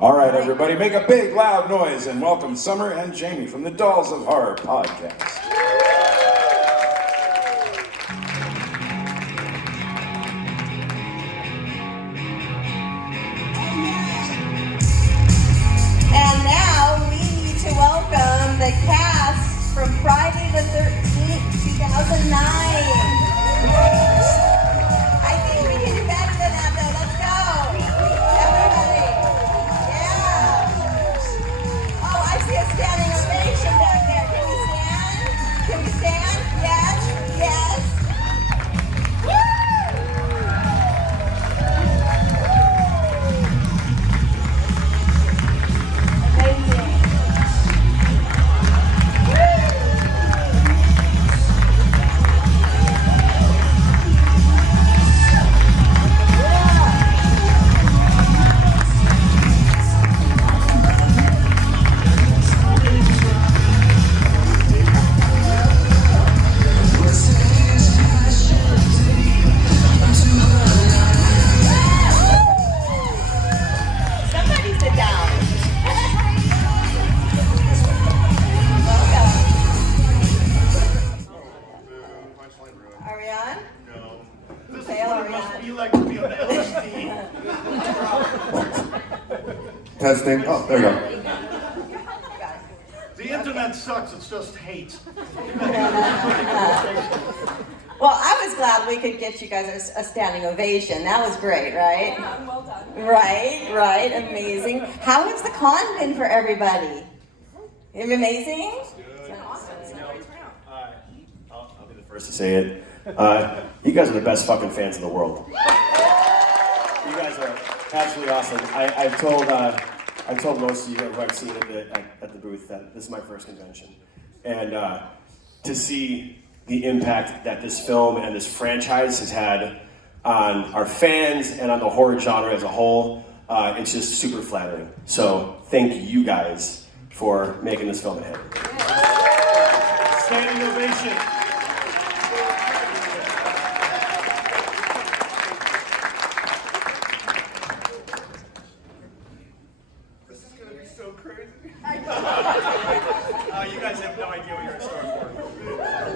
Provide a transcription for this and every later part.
All right, everybody, make a big, loud noise and welcome Summer and Jamie from the Dolls of Horror podcast. And now we need to welcome the cast from Friday the 13th, 2009. I think we can do better than that, though. Let's go. Everybody. Yeah. Oh, I see a standing ovation back there. Can we stand? Can we stand? Yes. Yes. Amazing. Somebody sit down. Welcome. Are we on? No. This Okay, is what are it we must on? be like to be on LSD. Testing. Oh, there you go. The internet sucks, it's just hate. Well, I was glad we could get you guys a standing ovation. That was great, right? Well done. Right, amazing. How has the con been for everybody? Amazing? Awesome. It's a great turnout. I'll be the first to say it. You guys are the best fucking fans in the world. You guys are absolutely awesome. I've told most of you who I've seen at the booth that this is my first convention, and to see the impact that this film and this franchise has had on our fans and on the horror genre as a whole, it's just super flattering. So thank you guys for making this film a hit. Standing ovation. This is gonna be so crazy. You guys have no idea what you're in store for. A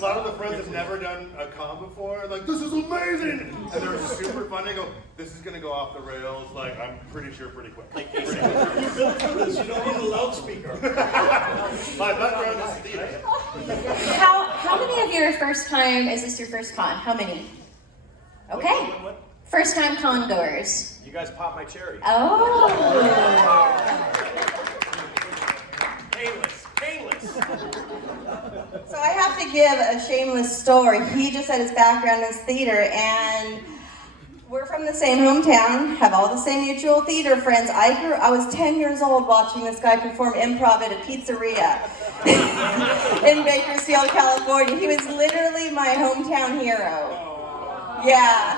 lot of the friends have never done a con before. Like, this is amazing! And they're super fun. They go, this is gonna go off the rails, like, I'm pretty sure pretty quick. You built for this, you don't need a loudspeaker. My background is theater. How many of you are first time? Is this your first con? How many? Okay. What? First time condors. You guys popped my cherry. Oh. Painless. So I have to give a shameless story. He just said his background is theater, and we're from the same hometown, have all the same mutual theater friends. I was 10 years old watching this guy perform improv at a pizzeria in Bakersfield, California. He was literally my hometown hero. Yeah.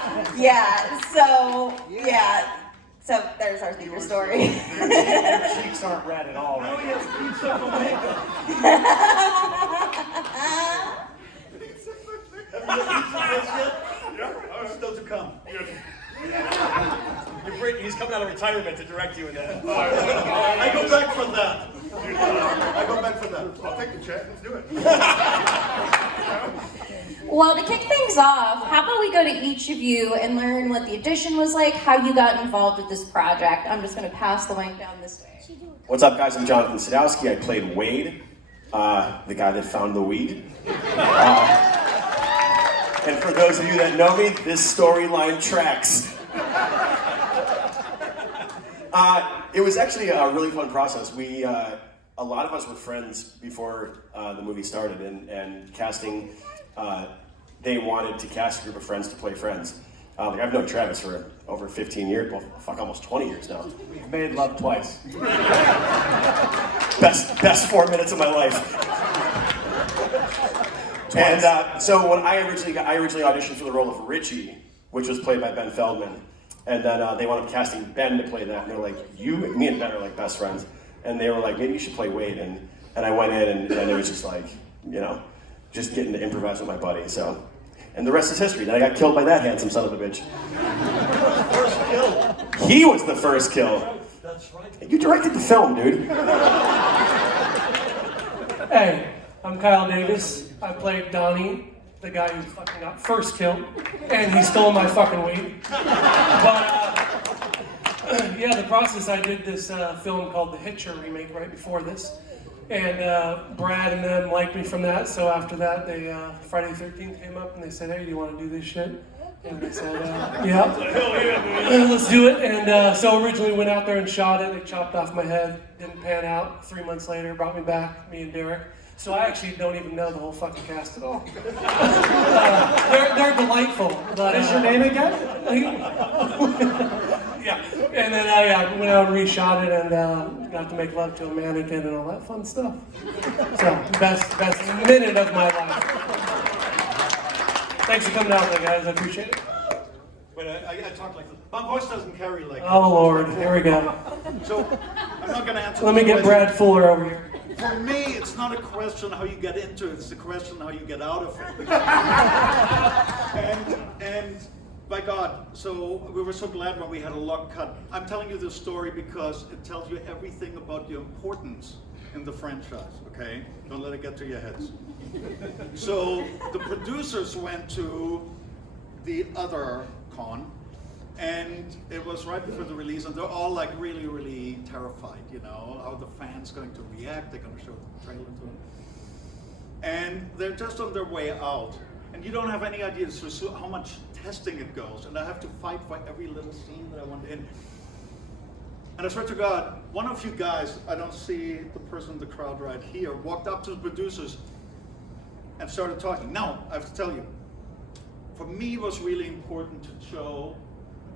So there's our theater story. Your cheeks aren't red at all, right? Still to come. He's coming out of retirement to direct you in that. I go back for that. I'll take the check, let's do it. Well, to kick things off, how about we go to each of you and learn what the audition was like, how you got involved with this project. I'm just going to pass the mic down this way. What's up, guys? I'm Jonathan Sadowski. I played Wade, the guy that found the weed. And for those of you that know me, this storyline tracks. It was actually a really fun process. A lot of us were friends before the movie started, and casting, they wanted to cast a group of friends to play friends. I've known Travis for over 15 years, well, almost 20 years now. We've made love twice. Best 4 minutes of my life. And so when I originally auditioned for the role of Richie, which was played by Ben Feldman, and then they wound up casting Ben to play that, and they're like, me and Ben are like best friends, and they were like, maybe you should play Wade, and I went in, and it was just like, just getting to improvise with my buddy, so. And the rest is history. Then I got killed by that handsome son of a bitch. First kill. He was the first kill. That's right. You directed the film, dude. Hey, I'm Kyle Davis. I played Donnie, the guy who fucking got first killed, and he stole my fucking weed. But yeah, the process, I did this film called The Hitcher remake right before this, and Brad and them liked me from that. So after that, they Friday the 13th came up and they said, "Hey, do you want to do this shit?" And I said, "Yeah, let's do it." And so originally went out there and shot it. They chopped off my head. Didn't pan out. 3 months later, brought me back, me and Derek. So I actually don't even know the whole fucking cast at all. They're delightful. But, What's your name again? Yeah, and then I went out and reshot it and got to make love to a mannequin and all that fun stuff. So best minute of my life. Thanks for coming out there, guys. I appreciate it. But I talk like this. My voice doesn't carry like Oh Lord, here we go. So I'm not going to answer. Let me this get question. Brad Fuller over here. For me, it's not a question how you get into it. It's the question how you get out of it. and by God, so we were so glad when we had a lock cut. I'm telling you this story because it tells you everything about the importance in the franchise, okay? Don't let it get to your heads. So the producers went to the other con, and it was right before the release, and they're all like really, really terrified, you know, how the fans going to react. They're going to show the trailer to them. And they're just on their way out. And you don't have any idea how much testing it goes. And I have to fight for every little scene that I want in. And I swear to God, one of you guys, I don't see the person in the crowd right here, walked up to the producers and started talking. Now, I have to tell you, for me it was really important to show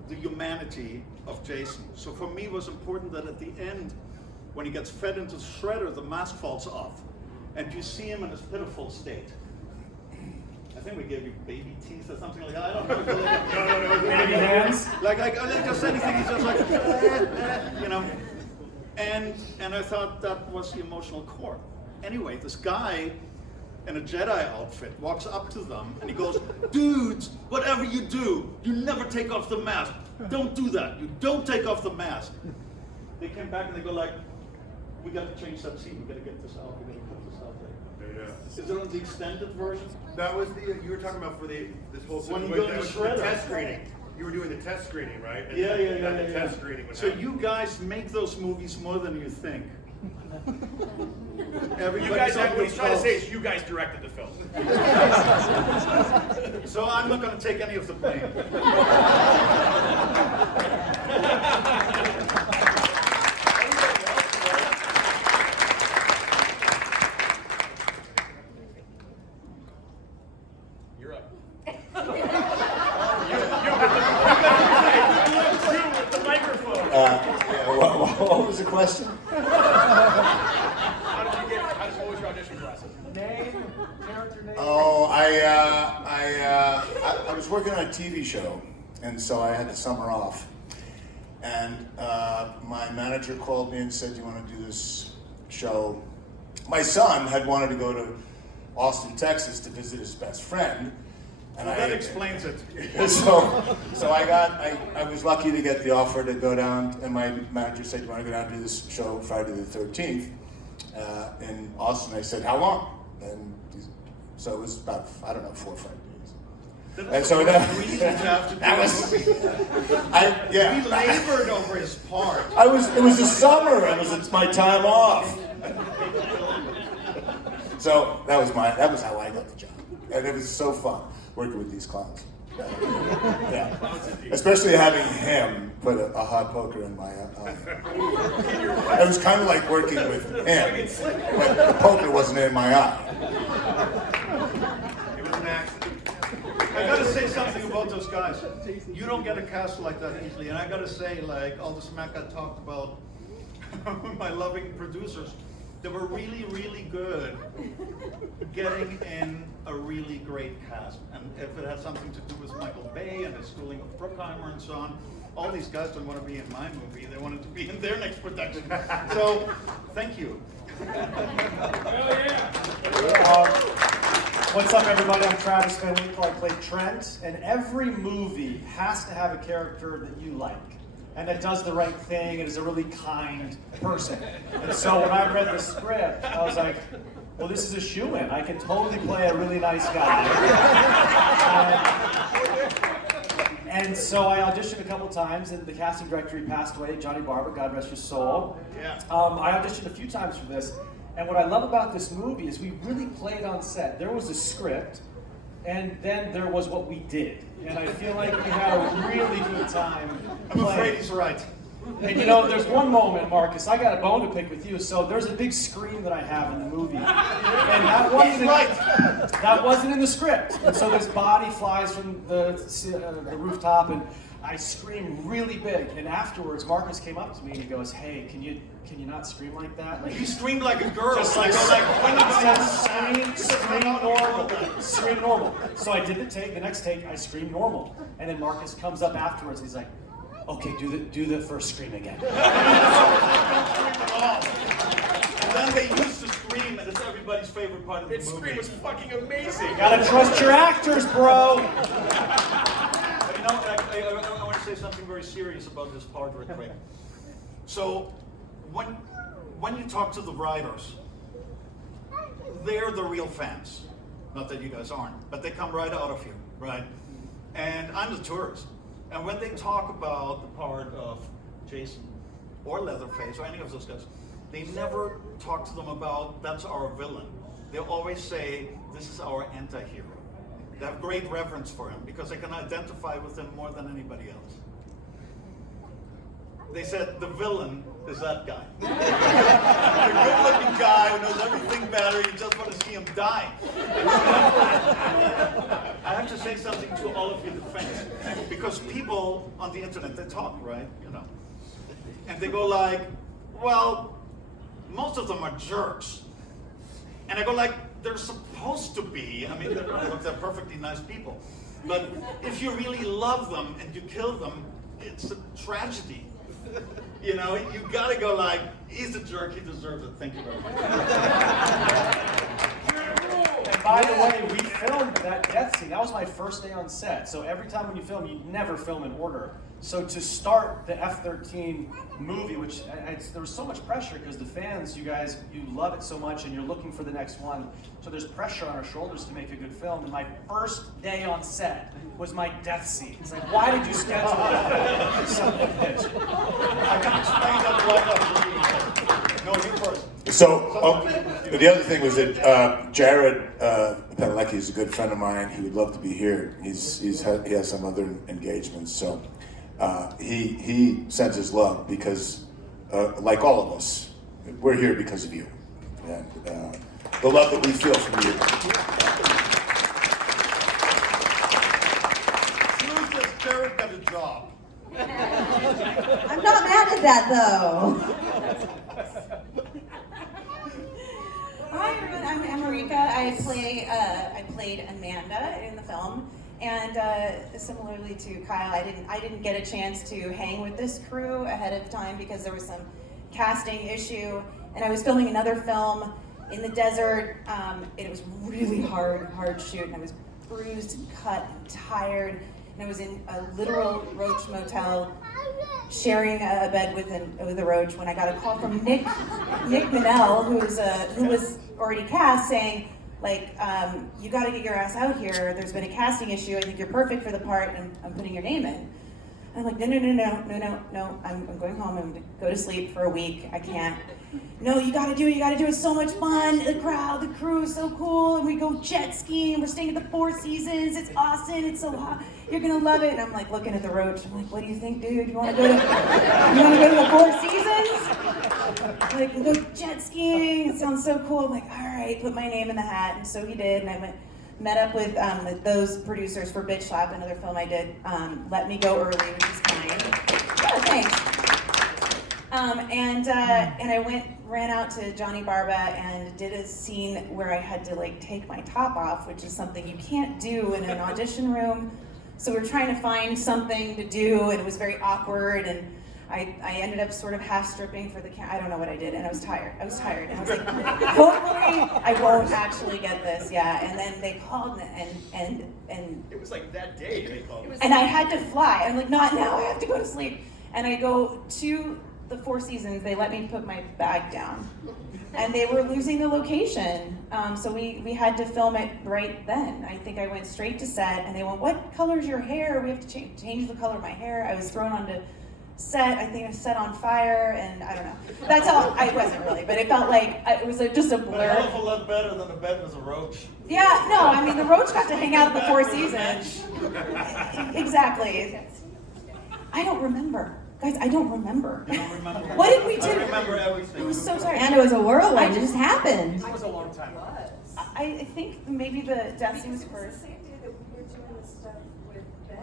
the humanity of Jason. So for me it was important that at the end, when he gets fed into the shredder, the mask falls off. And you see him in his pitiful state. I think we gave you baby teeth or something like that. I don't know. No, Baby hands? Like just anything. He's just like, you know. And I thought that was the emotional core. Anyway, this guy in a Jedi outfit walks up to them and he goes, "Dudes, whatever you do, you never take off the mask. Don't do that. You don't take off the mask." They came back and they go like, "We got to change that scene. We got to get this out. We got to put this out there." Yeah. Is it on the extended version? That was you were talking about for this whole When you situation, go to that was shredder. the test screening. You were doing the test screening, right? And Yeah. The test screening would So happen. you guys make those movies more than you think. You guys, what he's trying to say is you guys directed the film. So I'm not going to take any of the blame. You're up. With the microphone. What was the question? What was your audition process? Name, character name. Oh, I was working on a TV show, and so I had the summer off. And my manager called me and said, "You want to do this show?" My son had wanted to go to Austin, Texas to visit his best friend. And That explains it. So I was lucky to get the offer to go down, and my manager said, "You want to go down and do this show Friday the 13th in Austin?" I said, "How long?" And so it was about, I don't know, 4 or 5 days. And so that was, yeah. We labored over his part. It was the summer. It's my time off. So that was how I got the job, and it was so fun working with these clowns. Yeah, especially having him put a hot poker in my eye. It was kind of like working with him, but the poker wasn't in my eye. It was an accident. I gotta say something about those guys. You don't get a cast like that easily, and I gotta say, like all the smack I talked about my loving producers, they were really, really good getting in a really great cast. And if it had something to do with Michael Bay and his schooling of Bruckheimer and so on, all these guys don't want to be in my movie, they wanted to be in their next production. So, thank you. What's up, everybody? I'm Travis Van Winkle. I play Trent, and every movie has to have a character that you like. and that does the right thing and is a really kind person. And so when I read the script, I was like, well, this is a shoo-in. I can totally play a really nice guy. And so I auditioned a couple times, and the casting director, he passed away, Johnny Barber, God rest his soul. Yeah. I auditioned a few times for this, and what I love about this movie is we really played on set. There was a script, and then there was what we did. And I feel like we had a really good time I'm playing. afraid he's right. And you know, there's one moment, Marcus, I got a bone to pick with you. So there's a big scream that I have in the movie. And that wasn't in the script. And so this body flies from the rooftop, and I scream really big. And afterwards, Marcus came up to me and he goes, hey, can you not scream like that? Like, He screamed like a girl. just Like, when like scream normal. So I did the take. The next take, I screamed normal. And then Marcus comes up afterwards and he's like, okay, do the first scream again. And then they used to scream, and it's everybody's favorite part of the Its movie. scream was fucking amazing. Gotta trust your actors, bro. But you know, I want to say something very serious about this part real quick. So, when you talk to the writers, they're the real fans. Not that you guys aren't, but they come right out of you, right? And I'm the tourist. And when they talk about the part of Jason or Leatherface or any of those guys, they never talk to them about that's our villain. They always say this is our anti-hero. They have great reverence for him because they can identify with him more than anybody else. They said the villain is that guy. The good-looking guy who knows everything better, you just want to see him die. I have to say something to all of you defense, because people on the internet, they talk, right? You know. And they go like, well, most of them are jerks. And I go like, they're supposed to be. I mean, they're perfectly nice people. But if you really love them and you kill them, it's a tragedy. You know, you gotta go like, he's a jerk, he deserves it. Thank you very much. And by the way, we filmed that death scene. That was my first day on set. So every time when you film, you never film in order. So to start the F-13 movie, which there was so much pressure because the fans, you guys, you love it so much and you're looking for the next one. So there's pressure on our shoulders to make a good film. And my first day on set was my death scene. It's like, why did you schedule that? Son of a bitch. I can explain that right now. No, you first. So the other thing was that Jared Padalecki is a good friend of mine. He would love to be here. He has some other engagements, so he sends his love because, like all of us, we're here because of you, and the love that we feel from you. Truth is, Jared got a job. I'm not mad at that though. Hi everyone, I'm America. I played Amanda in the film, and similarly to Kyle, I didn't get a chance to hang with this crew ahead of time because there was some casting issue, and I was filming another film in the desert. It was really hard shoot, and I was bruised and cut and tired, and I was in a literal roach motel sharing a bed with a roach when I got a call from Nick Manel, who was already cast, saying, like, you got to get your ass out here. There's been a casting issue. I think you're perfect for the part, and I'm putting your name in. I'm like, no. I'm going home. I'm going to go to sleep for a week. I can't. No, you got to do it. You got to do it. It's so much fun. The crowd, the crew is so cool. And we go jet skiing. We're staying at the Four Seasons. It's Austin. It's so hot. You're going to love it. And I'm like looking at the roach. I'm like, what do you think, dude? You want to go to the Four Seasons? Like, we'll go jet skiing. It sounds so cool. I'm like, all right, put my name in the hat. And so he did. And I met up with those producers for Bitch Slap, another film I did. Let Me Go Early, which is kind. Oh, thanks. And I ran out to Johnny Barba and did a scene where I had to like take my top off, which is something you can't do in an audition room. So we were trying to find something to do, and it was very awkward. And I ended up sort of half stripping for the I don't know what I did, and I was tired. And I was like, hopefully I won't actually get this, yeah. And then they called and It was like that day they called. and I had to fly. I'm like, not now, I have to go to sleep. And I go to the Four Seasons, they let me put my bag down. And they were losing the location. So we had to film it right then. I think I went straight to set and they went, what color's your hair? We have to change the color of my hair. I was thrown onto set, I think I was set on fire, and I don't know. That's all, I wasn't really, but it felt like it was just a But a hell of blur. a lot better than a bed with a roach. Yeah, no, I mean, the roach got to hang out at the Four Seasons. Exactly. I don't remember. Guys, I don't remember. What did we do? I remember everything. I was so sorry. And it was a whirlwind, it just happened. That was a long time ago. I think maybe the death scene was Because it was first. the same day that we were doing the stuff with Ben.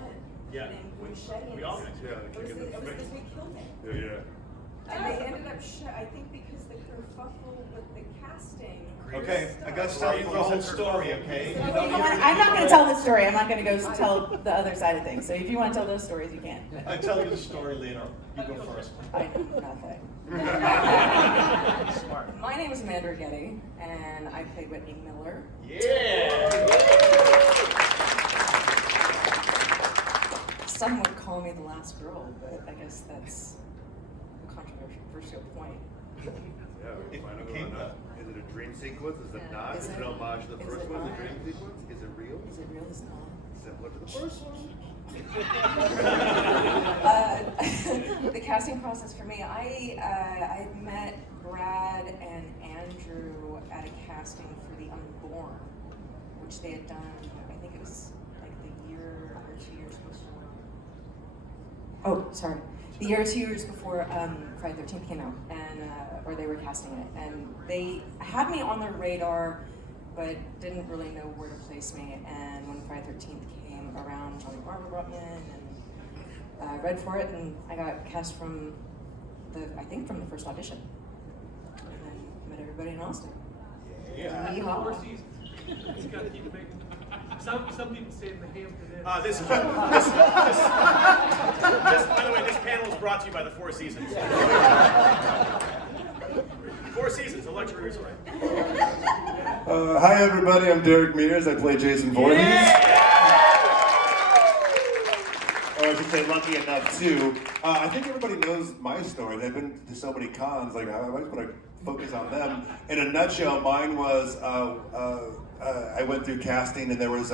Yeah. And Bruschetti. We all did. Yeah, the It was kick in the because face. we killed him. Yeah. And they ended up, I think because the kerfuffle with the casting. Okay, I got to tell you the whole story, okay? You I'm don't need to- not going to tell this story. I'm not going to go tell the other side of things. So if you want to tell those stories, you can. I'll tell you the story later. You go first. I know nothing. My name is Amanda Getty, and I play Whitney Miller. Yeah. Some would call me the last girl, but I guess that's a controversial point. Yeah, we It find out became or not. Is it a dream sequence? Is it not? Is Is it it? an homage to the Is first it one, the not? dream sequence? Is it real? Is it real? Is it not? Similar to the first one? The casting process for me, I met Brad and Andrew at a casting for The Unborn, which they had done, I think it was like the year or 2 years before. Oh, sorry. The year or 2 years before Friday the 13th came out, and or they were casting it, and they had me on their radar, but didn't really know where to place me. And when Friday the 13th came around, Johnny Barber brought me in, and I read for it, and I got cast from from the first audition, and then met everybody in Austin. Yeah. Yeehaw. Four Seasons. You gotta keep it big. Some people say the Hampton Inn. This, by the way, this panel is brought to you by the Four Seasons. Four Seasons, a luxury resort. Hi everybody, I'm Derek Mears. I play Jason Voorhees. Or I should say, lucky enough too. I think everybody knows my story. They've been to so many cons. Like I always want to focus on them. In a nutshell, mine was I went through casting, and there was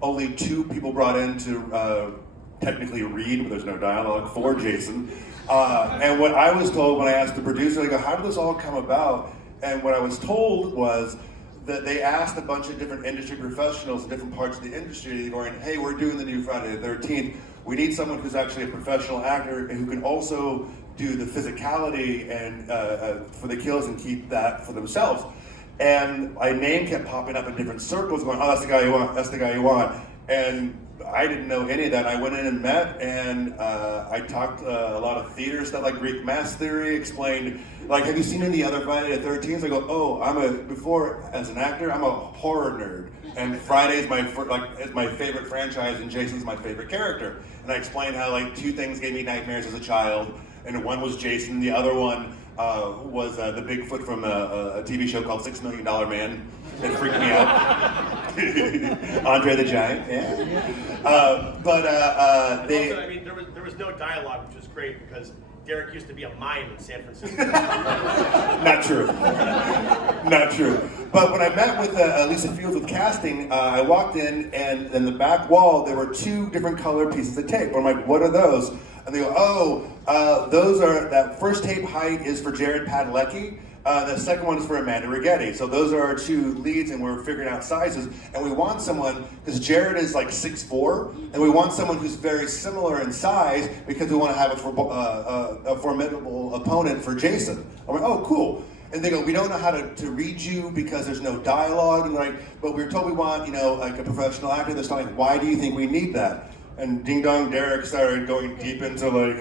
only 2 people brought in to technically read, but there's no dialogue for Jason. And what I was told when I asked the producer, I go, "How did this all come about?" And what I was told was that they asked a bunch of different industry professionals in different parts of the industry, going, "Hey, we're doing the new Friday the 13th. We need someone who's actually a professional actor and who can also do the physicality and for the kills and keep that for themselves." And my name kept popping up in different circles, going, "Oh, that's the guy you want. That's the guy you want." And I didn't know any of that. I went in and met, and I talked a lot of theater stuff, like Greek mass theory. Explained, like, "Have you seen any other Friday the 13th?" I go, "Oh, before as an actor, I'm a horror nerd, and Friday's is my favorite franchise, and Jason's my favorite character." And I explained how like 2 things gave me nightmares as a child, and one was Jason, the other one was the Bigfoot from a TV show called $6 Million Man. It freaked me out. Andre the Giant, yeah. They. Also, I mean, there was no dialogue, which was great because Derek used to be a mime in San Francisco. Not true. Not true. But when I met with Lisa Fields with casting, I walked in, and in the back wall there were 2 different color pieces of tape. I'm like, "What are those?" And they go, those are, that first tape height is for Jared Padalecki. The second one is for Amanda Rigetti. So those are our 2 leads, and we're figuring out sizes. And we want someone, because Jared is like 6'4", and we want someone who's very similar in size because we want to have a formidable opponent for Jason. I'm like, "Oh, cool." And they go, "We don't know how to read you because there's no dialogue." And but we're told we want, like a professional actor. They're like, "Why do you think we need that?" And Ding Dong Derek started going deep into like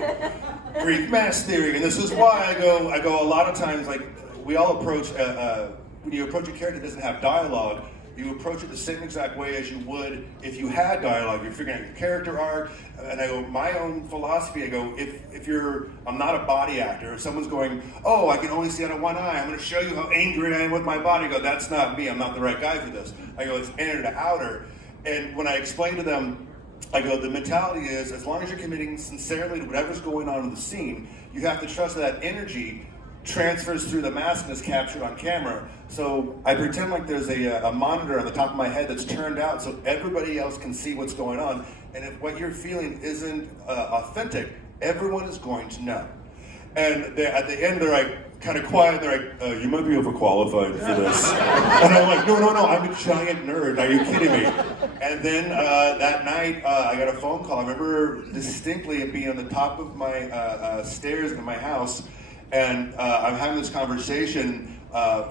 Greek mass theory, and this is why I go a lot of times, like, we all approach when you approach a character that doesn't have dialogue, you approach it the same exact way as you would if you had dialogue. You're figuring out your character arc, and I go, my own philosophy, I go, I'm not a body actor. If someone's going, "Oh, I can only see out of one eye, I'm going to show you how angry I am with my body," I go, "That's not me. I'm not the right guy for this." I go, "It's inner to outer." And when I explain to them I go, the mentality is, as long as you're committing sincerely to whatever's going on in the scene, you have to trust that energy transfers through the mask and is captured on camera. So I pretend like there's a monitor on the top of my head that's turned out so everybody else can see what's going on. And if what you're feeling isn't authentic, everyone is going to know. And at the end, they're like, kind of quiet, they're like, you might be overqualified for this. And I'm like, no, I'm a giant nerd, are you kidding me? And then that night, I got a phone call. I remember distinctly it being on the top of my stairs in my house, and I'm having this conversation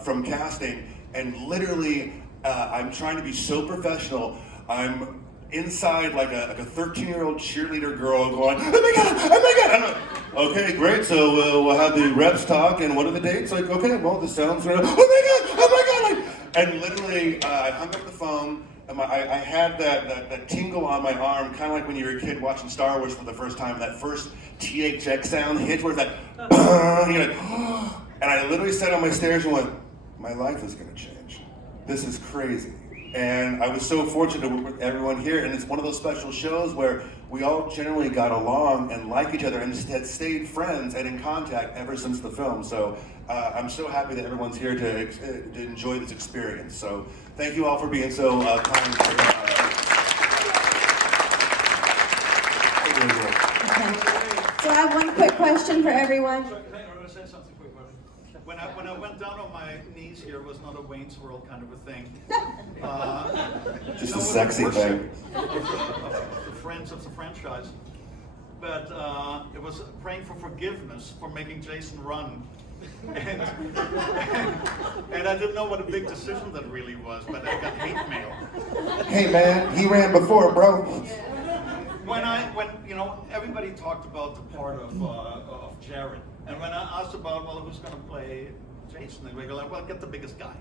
from casting, and literally, I'm trying to be so professional. I'm inside like a 13-year-old cheerleader girl going, oh my God. I'm like, okay, great, so we'll have the reps talk, and what are the dates? Like, okay, well, this sounds right. Oh my God. And literally, I hung up the phone, and I had that tingle on my arm, kind of like when you were a kid watching Star Wars for the first time, that first THX sound hits where it's like, and you're like, and I literally sat on my stairs and went, my life is gonna change. This is crazy. And I was so fortunate to work with everyone here, and it's one of those special shows where we all generally got along and like each other and just had stayed friends and in contact ever since the film. So I'm so happy that everyone's here to enjoy this experience. So thank you all for being so kind. So I have one quick question for everyone. When I went down on my knees here, it was not a Wayne's World kind of a thing. Just a sexy thing. The friends of the franchise. But it was praying for forgiveness for making Jason run. And I didn't know what a big decision that really was, but I got hate mail. Hey man, he ran before, bro. When everybody talked about the part of Jared, and when I asked about, well, who's going to play Jason, they were like, well, get the biggest guy.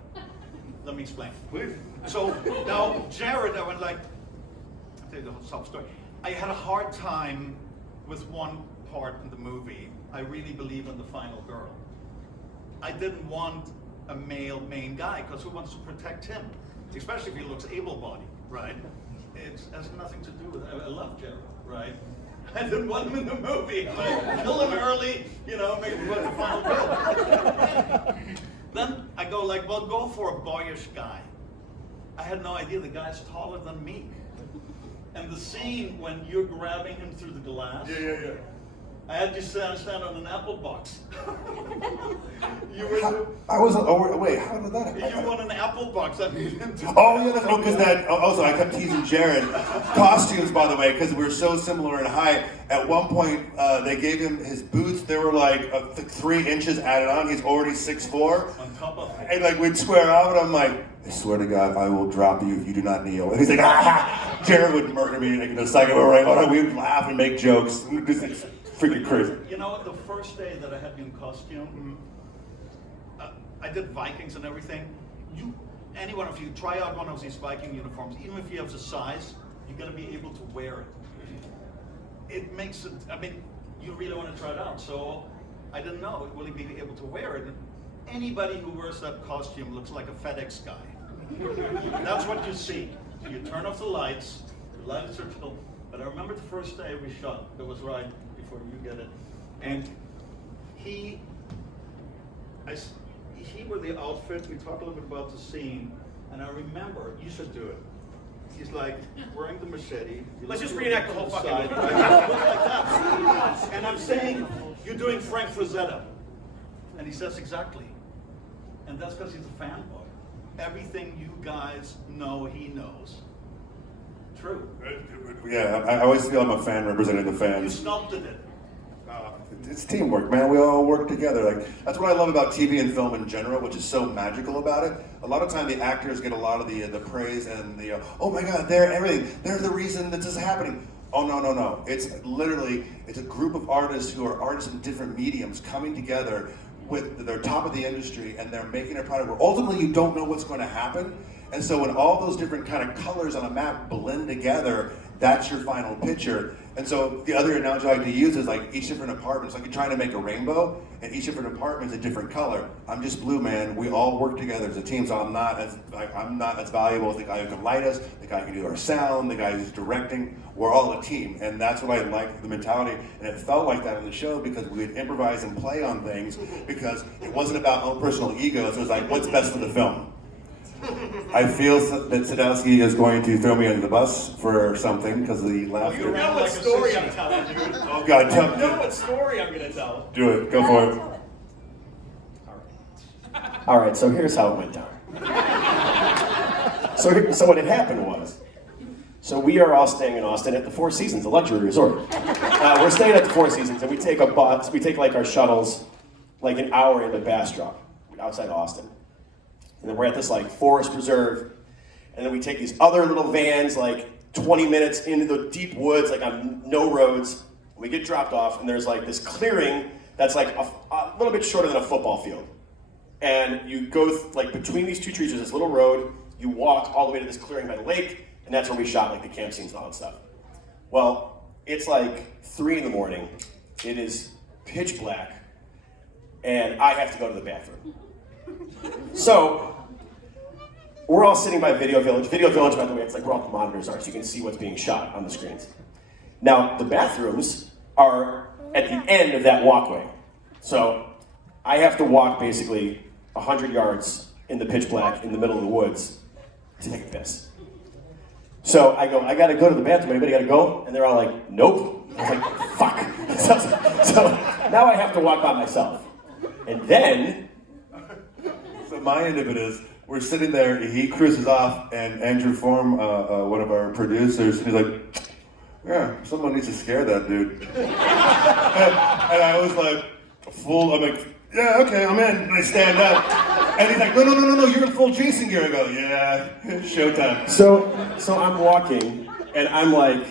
Let me explain. Please. So now Jared, I went like, I'll tell you the whole sob story. I had a hard time with one part in the movie. I really believe in the final girl. I didn't want a male main guy, because who wants to protect him? Especially if he looks able-bodied, right? It has nothing to do with it. I love Jared, right? I didn't want him in the movie. Like, kill him early, make him the final girl. Then I go like, well, go for a boyish guy. I had no idea the guy's taller than me. And the scene when you're grabbing him through the glass. Yeah. I had to stand on an apple box. Wait, how did that happen? You want an apple box? So I kept teasing Jared. Costumes, by the way, because we're so similar in height. At one point, they gave him his boots. They were like 3 inches added on. He's already 6'4". On top of it. And like we'd square out, and I'm like, I swear to God, I will drop you if you do not kneel. And he's like, ah! Jared would murder me in a second. We would laugh and make jokes. It's freaking crazy. The first day that I had you in costume, I did Vikings and everything. Any one of you, try out one of these Viking uniforms. Even if you have the size, you got to be able to wear it. It makes it, you really want to try it out. So I didn't know, will he be able to wear it? Anybody who wears that costume looks like a FedEx guy. That's what you see. So you turn off the lights, the lights are still. But I remember the first day we shot, that was right before you get it. And he wore the outfit, we talked a little bit about the scene, and I remember, you should do it. He's like wearing the machete. Let's just reenact the whole fucking movie. Looks like that. And I'm saying, you're doing Frank Frazetta. And he says exactly. And that's because he's a fanboy. Everything you guys know, he knows. True. Yeah, I always feel I'm a fan representing the You fans. sculpted it. It's teamwork, man. We all work together. Like that's what I love about TV and film in general, which is so magical about it. A lot of time, the actors get a lot of the praise and the oh my God, they're everything. They're the reason that this is happening. Oh no. It's a group of artists who are artists in different mediums coming together with their top of the industry, and they're making a product where ultimately you don't know what's going to happen. And so when all those different kind of colors on a map blend together, that's your final picture. And so the other analogy I like to use is like each different apartment. It's like you're trying to make a rainbow, and each different apartment is a different color. I'm just blue, man. We all work together as a team, so I'm not as valuable as the guy who can light us, the guy who can do our sound, the guy who's directing. We're all a team, and that's what I like, the mentality. And it felt like that in the show because we would improvise and play on things because it wasn't about our own personal egos. It was like, what's best for the film? I feel that Sadowski is going to throw me under the bus for something because of the laughter. You know what story I'm telling, dude. Oh God, tell You know what story I'm gonna tell. Do it. Go for it. All right, so here's how it went down. So what had happened was, so we are all staying in Austin at the Four Seasons, a luxury resort. We're staying at the Four Seasons, and we take a bus. We take like our shuttles, like an hour into Bastrop, outside Austin. And then we're at this like forest preserve, and then we take these other little vans like 20 minutes into the deep woods, like on no roads. We get dropped off, and there's like this clearing that's like a little bit shorter than a football field. And you go like between these two trees, there's this little road. You walk all the way to this clearing by the lake, and that's where we shot like the camp scenes and all that stuff. Well, it's like 3 a.m. It is pitch black, and I have to go to the bathroom. So, we're all sitting by Video Village. Video Village, by the way, it's like where all the monitors are, so you can see what's being shot on the screens. Now, the bathrooms are at the end of that walkway. So, I have to walk basically 100 yards in the pitch black in the middle of the woods to take a piss. So I go, I gotta go to the bathroom, anybody gotta go? And they're all like, nope. I was like, fuck. So now I have to walk by myself. And then, So my end of it is, we're sitting there, he cruises off, and Andrew Form, one of our producers, he's like, yeah, someone needs to scare that dude. and I was like, I'm like, yeah, okay, I'm in. And I stand up. And he's like, no, you're in full Jason gear. I go, yeah, showtime. so I'm walking, and I'm like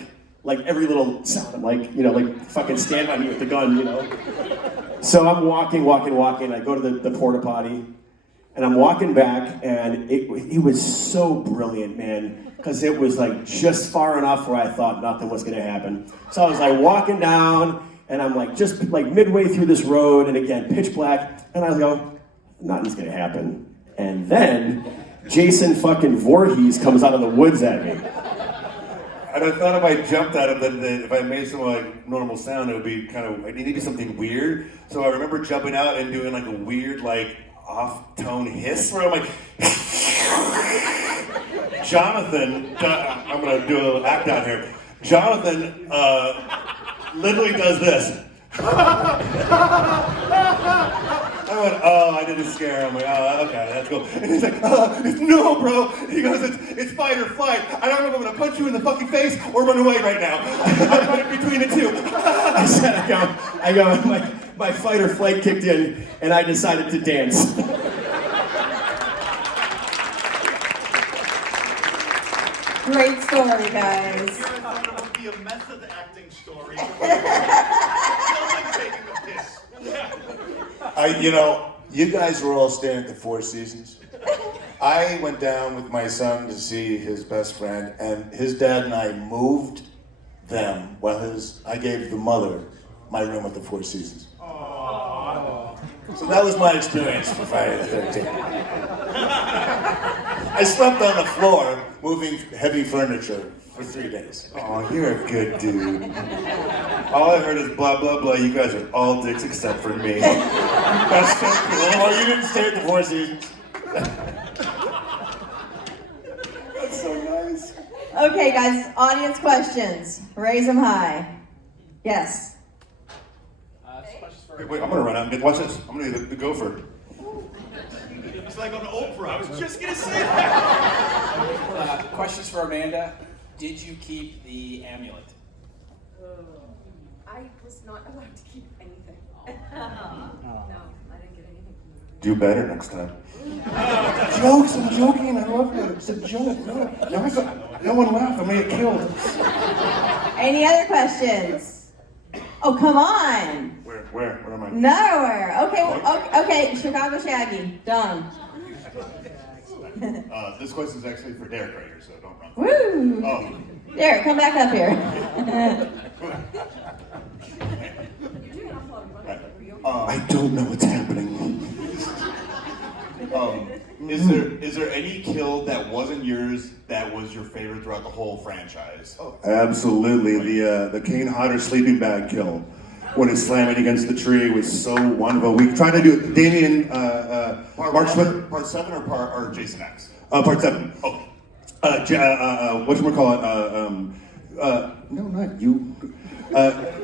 every little sound, I'm like, like fucking Stand By Me with the gun, So I'm walking. I go to the porta potty, and I'm walking back, and it was so brilliant, man, because it was like just far enough where I thought nothing was gonna happen. So I was like walking down, and I'm like just like midway through this road, and again, pitch black, and I go, nothing's gonna happen. And then Jason fucking Voorhees comes out of the woods at me. And I thought if I jumped at him, then if I made some like normal sound, it would be kind of, it needed to be something weird. So I remember jumping out and doing like a weird like off-tone hiss where I'm like, Jonathan, I'm gonna do a little act out here. Jonathan literally does this. I went, oh, I didn't scare him. I'm like, oh, okay, that's cool. And he's like, no, bro. He goes, it's fight or flight. I don't know if I'm gonna punch you in the fucking face or run away right now. I'm right between the two. I said, I go, my fight or flight kicked in, and I decided to dance. Great story, guys. Here I thought it would be a method acting story. Taking a piss. You guys were all staying at the Four Seasons. I went down with my son to see his best friend, and his dad and I moved them while I gave the mother my room at the Four Seasons. Aww. So that was my experience for Friday the 13th. I slept on the floor moving heavy furniture for 3 days. Oh, you're a good dude. All I heard is blah, blah, blah. You guys are all dicks except for me. That's so cool. Oh, you didn't stay at the Four Seasons? That's so nice. Okay, guys, audience questions. Raise them high. Yes. Wait, I'm gonna run out and get, watch this. I'm gonna do the gopher. It's like on Oprah. I was just gonna say that. Questions for Amanda. Did you keep the amulet? I was not allowed to keep anything. No, I didn't get anything from the movie. Do better next time. Jokes, I'm joking. I love it. It's a joke. No one laughed. I'm gonna get killed. Any other questions? Oh, come on. Where am I? Nowhere. Okay, Chicago Shaggy. Done. This question is actually for Derek right here, so don't run. Woo! Oh. Derek, come back up here. I don't know what's happening. Is there any kill that wasn't yours that was your favorite throughout the whole franchise? Oh, absolutely. The Kane Hodder sleeping bag kill, when it's slamming against the tree, was so wonderful. We tried to do it. Damien, Mark Smith. Part 7 or Jason X? Part 7. Okay. Whatchamacallit? No, not you.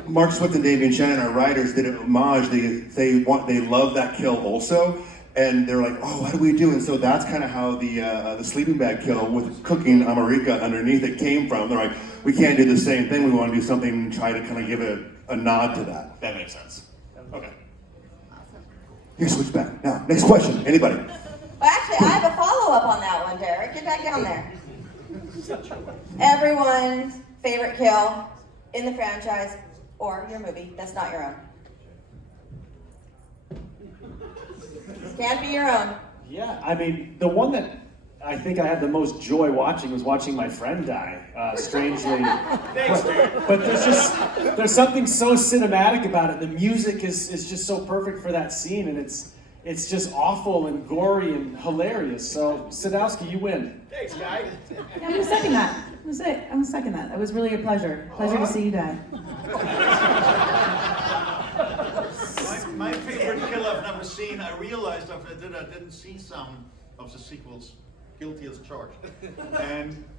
Mark Swift and Damian Shannon, our writers, did an homage. They love that kill also, and they're like, oh, what do we do? And so that's kind of how the sleeping bag kill with cooking America underneath it came from. They're like, we can't do the same thing. We want to do something and try to kind of give a nod to that. That makes sense. Okay. Here, switch back. Now, next question. Anybody? Well, actually, I have a follow-up on that one, Derek. Get back down there. Everyone's favorite kill in the franchise or your movie that's not your own. Can't be your own. Yeah, I mean, the one that I think I had the most joy watching was watching my friend die, strangely. Thanks, dude. But there's something so cinematic about it. The music is just so perfect for that scene, and it's just awful and gory and hilarious. So, Sadowski, you win. Thanks, guy. Yeah, I'm gonna second that. I'm gonna second that. It was really a pleasure. Pleasure to see you die. My favorite kill I've never seen, I realized after I didn't see some of the sequels, guilty as charged.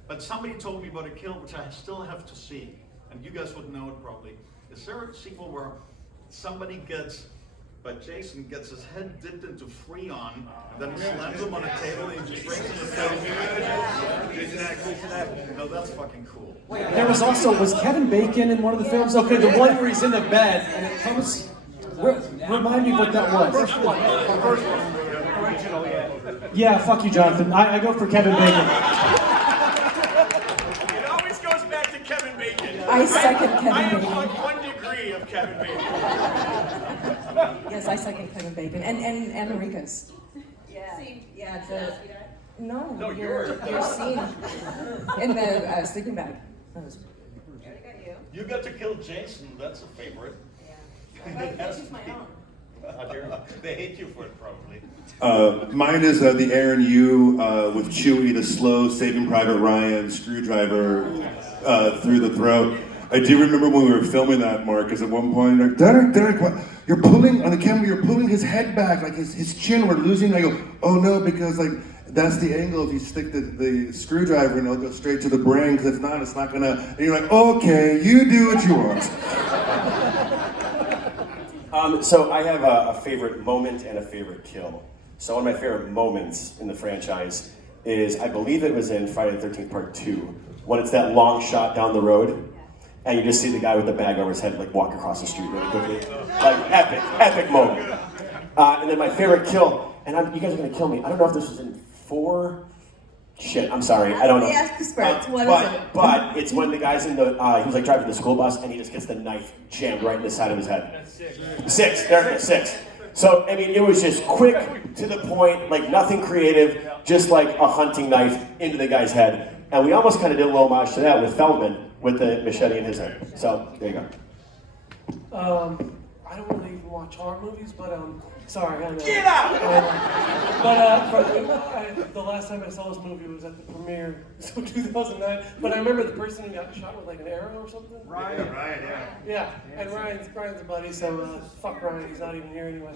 But somebody told me about a kill which I still have to see, and you guys would know it probably. Is there a sequel where Jason gets his head dipped into Freon, and then he slams him on a table and he just brings him to No, that's fucking cool. There was Kevin Bacon in one of the films? Okay, the one where he's in the bed and it comes. Remind me what that was. The first one. Original, yeah. Yeah, fuck you, Jonathan. I go for Kevin Bacon. It always goes back to Kevin Bacon. I second Kevin I am Bacon. on 1 degree of Kevin Bacon. Yes, I second Kevin Bacon and Enriquez. No, your scene in the sleeping bag. That was. You got to kill Jason, that's a favorite. That's my own. They hate you for it, probably. Mine is the Aaron Yu with Chewie, the slow Saving Private Ryan screwdriver through the throat. I do remember when we were filming that, Mark, because at one point, like, Derek, what? You're pulling, on the camera, you're pulling his head back, like his chin, we're losing. I go, oh no, because like, that's the angle if you stick the screwdriver and it'll go straight to the brain, because if not, it's not gonna, and you're like, okay, you do what you want. So I have a favorite moment and a favorite kill. So one of my favorite moments in the franchise is, I believe it was in Friday the 13th Part 2, when it's that long shot down the road, and you just see the guy with the bag over his head like walk across the street really quickly. Like epic moment. And then my favorite kill, and you guys are gonna kill me. I don't know if this was in 4. Shit, I'm sorry, I don't know. Yes, experts. What is it? But it's when the guy's in the, he was like driving the school bus and he just gets the knife jammed right in the side of his head. That's 6. 6, there it is, 6. So, I mean, it was just quick, to the point, like nothing creative, just like a hunting knife into the guy's head. And we almost kind of did a little homage to that with Feldman, with the machete in his head. So, there you go. I don't really even watch horror movies, but sorry. I know. Get out! The last time I saw this movie was at the premiere, so 2009. But I remember the person who got shot with like an arrow or something. Ryan, Yeah, and Ryan's a buddy, so fuck Ryan, he's not even here anyway.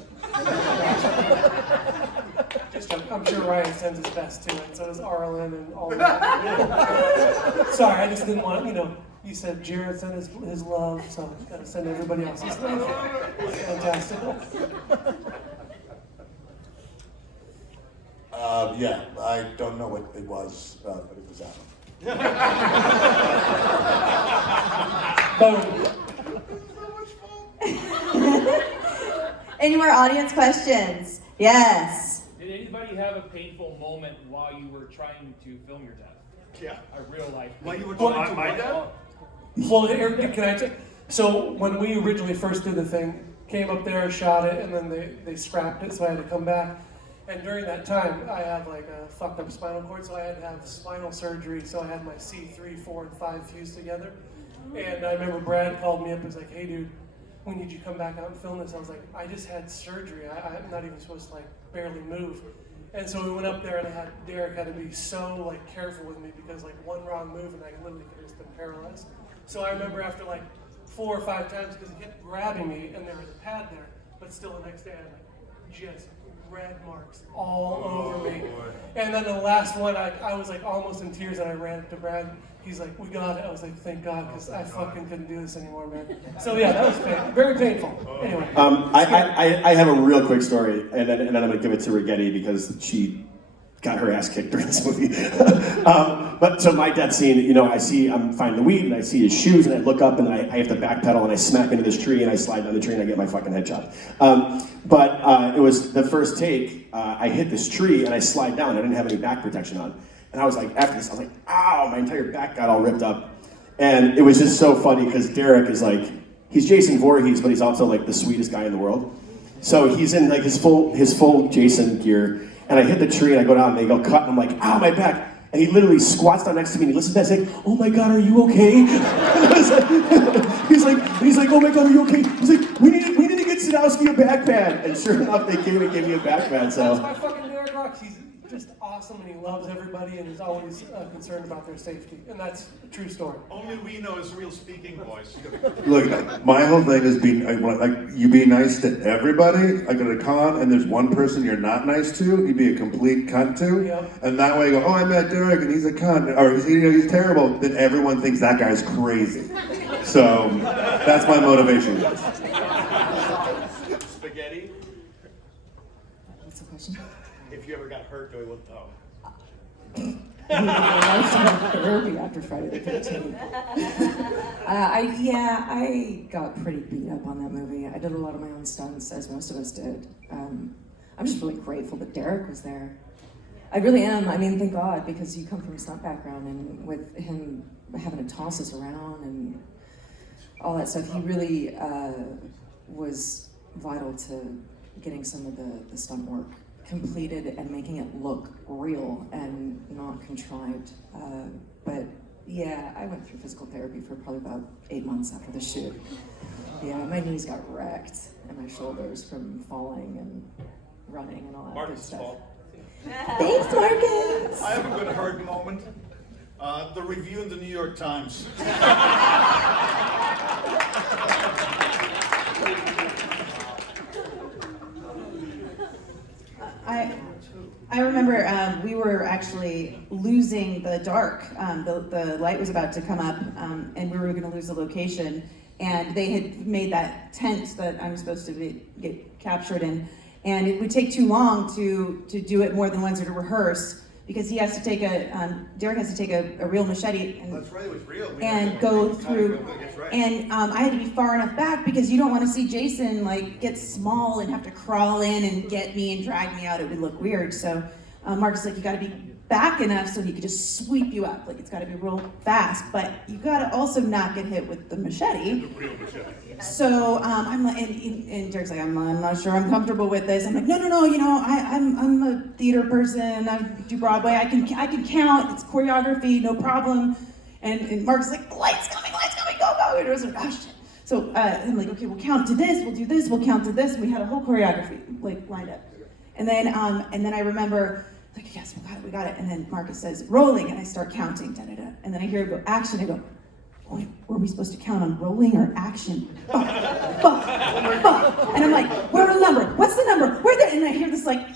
Just joking. I'm sure Ryan sends his best to it, so does Arlen and all that. Sorry, I just didn't want, you said Jared sent his love, so I gotta send everybody else his love. Fantastic. Yeah, I don't know what it was, but it was that one. Any more audience questions? Yes. Did anybody have a painful moment while you were trying to film your death? Yeah. A real life. While you were trying to my dad? Well, can I tell? So when we originally first did the thing, came up there, shot it, and then they scrapped it, so I had to come back. And during that time, I have like a fucked up spinal cord, so I had to have spinal surgery. So I had my C3, 4, and 5 fused together. And I remember Brad called me up and was like, "Hey, dude, we need you to come back out and film this." I was like, "I just had surgery. I'm not even supposed to like barely move." And so we went up there, and Derek had to be so like careful with me because like one wrong move and I literally could have just been paralyzed. So I remember after like 4 or 5 times, because he kept grabbing me and there was a pad there, but still the next day I had like just red marks all over me. And then the last one, I was like almost in tears, and I ran to Brad. He's like, "We got it." I was like, "Thank God," because I fucking couldn't do this anymore, man. So yeah, that was very painful. Anyway. I have a real quick story, and then I'm gonna give it to Rigetti because she got her ass kicked during this movie. But so my death scene, I'm finding the weed, and I see his shoes, and I look up, and I have to backpedal, and I smack into this tree, and I slide down the tree, and I get my fucking head chopped. But it was the first take. I hit this tree, and I slide down. I didn't have any back protection on. And I was like, after this, I was like, ow, my entire back got all ripped up. And it was just so funny because Derek is like, he's Jason Voorhees, but he's also like the sweetest guy in the world. So he's in like his full Jason gear. And I hit the tree and I go down and they go cut and I'm like, ow, my back. And he literally squats down next to me and he listens to that saying, "Oh my God, are you okay?" he's like, "Oh my God, are you okay?" He's like, we need to get Sadowski a back pad. And sure enough, they came and gave me a back pad, so. That's my fucking Derek Rocks. He's just awesome and he loves everybody and is always concerned about their safety. And that's a true story. Only we know his real speaking voice. Look, my whole thing is you be nice to everybody. Like at a con, and there's one person you're not nice to, you be a complete cunt to, and that way you go, "Oh, I met Derek, and he's a cunt, or he's terrible." Then everyone thinks that guy's crazy. So that's my motivation. Spaghetti. What's the question? If you ever got hurt doing what? Therapy after Friday the 13th. I got pretty beat up on that movie. I did a lot of my own stunts, as most of us did. I'm just really grateful that Derek was there. I really am. I mean, thank God, because you come from a stunt background, and with him having to toss us around and all that stuff, he really was vital to getting some of the stunt work completed and making it look real and not contrived. But yeah, I went through physical therapy for probably about 8 months after the shoot. Yeah, my knees got wrecked and my shoulders from falling and running and all that good stuff. Thanks, Marcus! I have a good hurt moment. The review in the New York Times. I remember we were actually losing the dark. The light was about to come up, and we were going to lose the location. And they had made that tent that I'm supposed to get captured in, and it would take too long to do it more than once or to rehearse because he has to take Derek has to take a real machete and, that's right, it was real. and go through. Right. And I had to be far enough back because you don't want to see Jason like get small and have to crawl in and get me and drag me out. It would look weird. So Marcus like, you got to be back enough so he could just sweep you up. Like it's got to be real fast, but you got to also not get hit with the machete. The real machete. So I'm like, and Derek's like, I'm not sure I'm comfortable with this. I'm like, no, you know, I'm a theater person. I do Broadway. I can count. It's choreography, no problem. And Mark's like, lights coming, go. And it was like, oh shit. So I'm like, okay, we'll count to this. We'll do this. We'll count to this. And we had a whole choreography like lined up. And then I remember like, yes, we got it. And then Marcus says, rolling, and I start counting, da-da-da. And then I hear it go, action. I go, wait, were we supposed to count on rolling or action? Fuck. And I'm like, where's the number? What's the number? Where's it? And I hear this like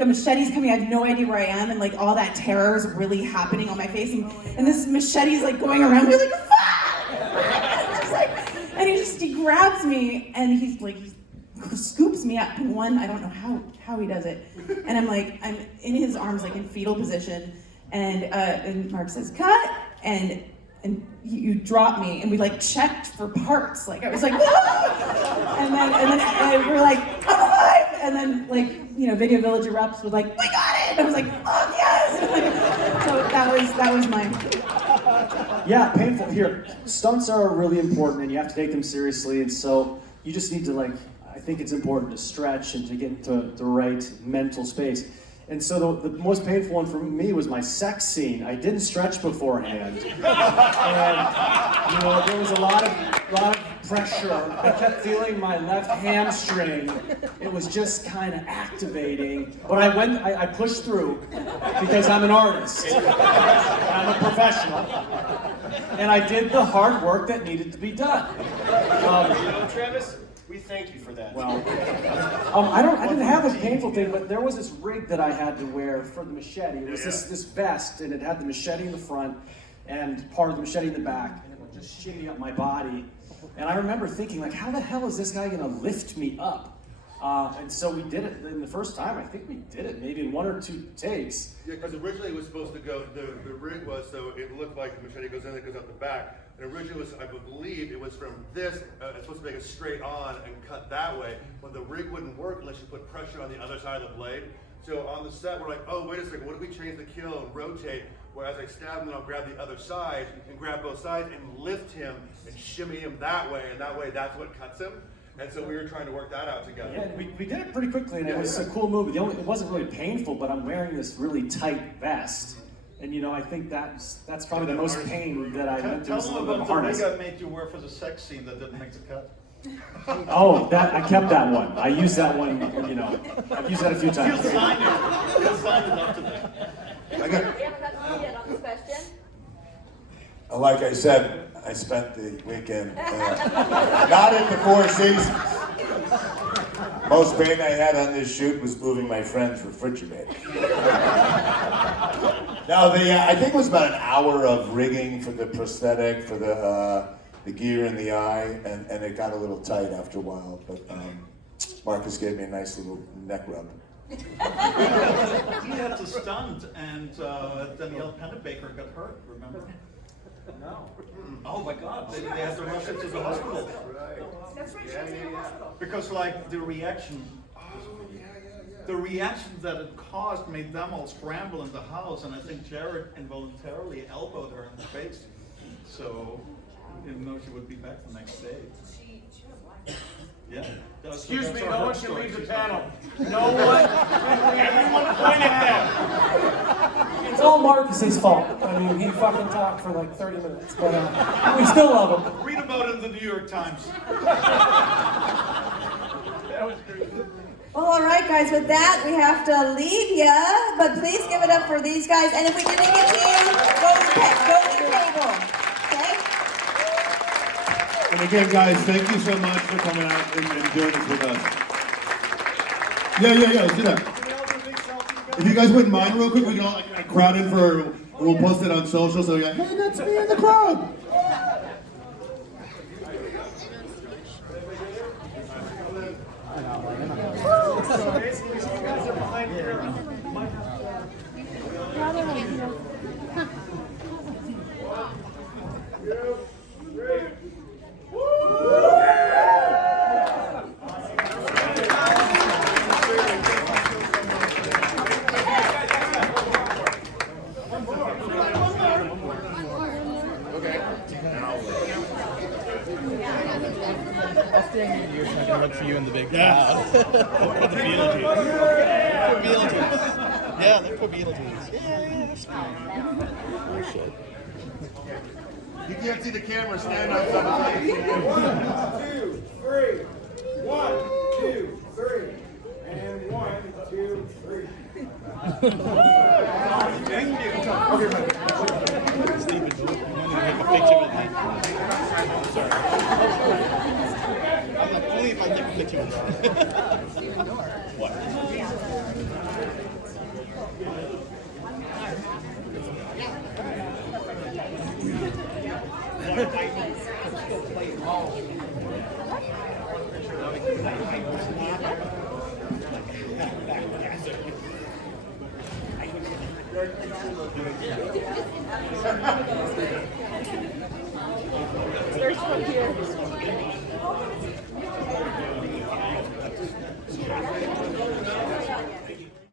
a machete's coming. I have no idea where I am, and like all that terror is really happening on my face. And this machete's like going around me like, fuck! And he grabs me, and he scoops me up. And I don't know how he does it. And I'm in his arms, like in fetal position. And Mark says, cut. And you dropped me, and we like checked for parts. Like I was like, ah! and then we're like, I'm alive. And then like Video Village erupts with like, we got it. And I was like, oh yes. So that was mine. Yeah, painful. Here, stunts are really important, and you have to take them seriously. And so you just need to think it's important to stretch and to get into the right mental space. And so the most painful one for me was my sex scene. I didn't stretch beforehand, and there was a lot of pressure. I kept feeling my left hamstring. It was just kind of activating. But I pushed through because I'm an artist. I'm a professional, and I did the hard work that needed to be done. Travis, we thank you for that. Well, I didn't have a painful thing, but there was this rig that I had to wear for the machete. It was this vest, and it had the machete in the front and part of the machete in the back, and it would just shimmy up my body. And I remember thinking, like, how the hell is this guy gonna lift me up? And so we did it in the first time. I think we did it maybe in 1 or 2 takes. Yeah, because originally it was supposed to go, the rig was so it looked like the machete goes in, it goes out the back. And originally was, I believe, it was from this, it's supposed to make it straight on and cut that way. But the rig wouldn't work unless you put pressure on the other side of the blade. So on the set, we're like, oh, wait a second, what if we change the kill and rotate? Whereas I stab him, then I'll grab the other side and grab both sides and lift him and shimmy him that way. And that way, that's what cuts him. And so we were trying to work that out together. Yeah, we did it pretty quickly, and it was a cool move. It wasn't really painful, but I'm wearing this really tight vest. And I think that's probably the most pain that I went through. Tell them about the rig I made you wear for the sex scene that didn't make the cut. Oh, I kept that one. I used that one, I've used that a few times. He'll sign it. He'll sign it up to that. We haven't gotten to you yet on this question. Like I said, I spent the weekend not in the Four Seasons. Most pain I had on this shoot was moving my friend's refrigerator. No, I think it was about an hour of rigging for the prosthetic, for the gear in the eye, and it got a little tight after a while. But Marcus gave me a nice little neck rub. He had the stunt, and Danielle Pennebaker got hurt, remember? No. Oh my God, they had to rush her to the hospital. That's right, she was in the hospital. Because like the reaction that it caused made them all scramble in the house, and I think Jared involuntarily elbowed her in the face. So he didn't know she would be back the next day. Yeah. Excuse me, no one can leave the panel. No one. Everyone point at them. It's all Marcus's fault. I mean, he fucking talked for like 30 minutes, but we still love him. Read about it in the New York Times. That was great. Well, all right, guys, with that, we have to leave ya, but please give it up for these guys. And if we didn't get to you, go to the table, okay? And again, guys, thank you so much for coming out and doing this with us. Yeah, let's do that. If you guys wouldn't mind real quick, we can all kind of crowd in for, we'll post it on social, so you're like, hey, that's me in the crowd. Look for you in the big crowd. For the Beetlejuice. For Beetlejuice. Yeah, they're for Beetlejuice. Yeah, that's fine. Oh, shit. You can't see the camera, stand outside. 1, 2, 3. 1, 2, 3. And 1, 2, 3. Thank you. Okay, man. Stephen, you want to take a picture with me? Sorry. I'm like, only if I take a picture with you. What? There's one here.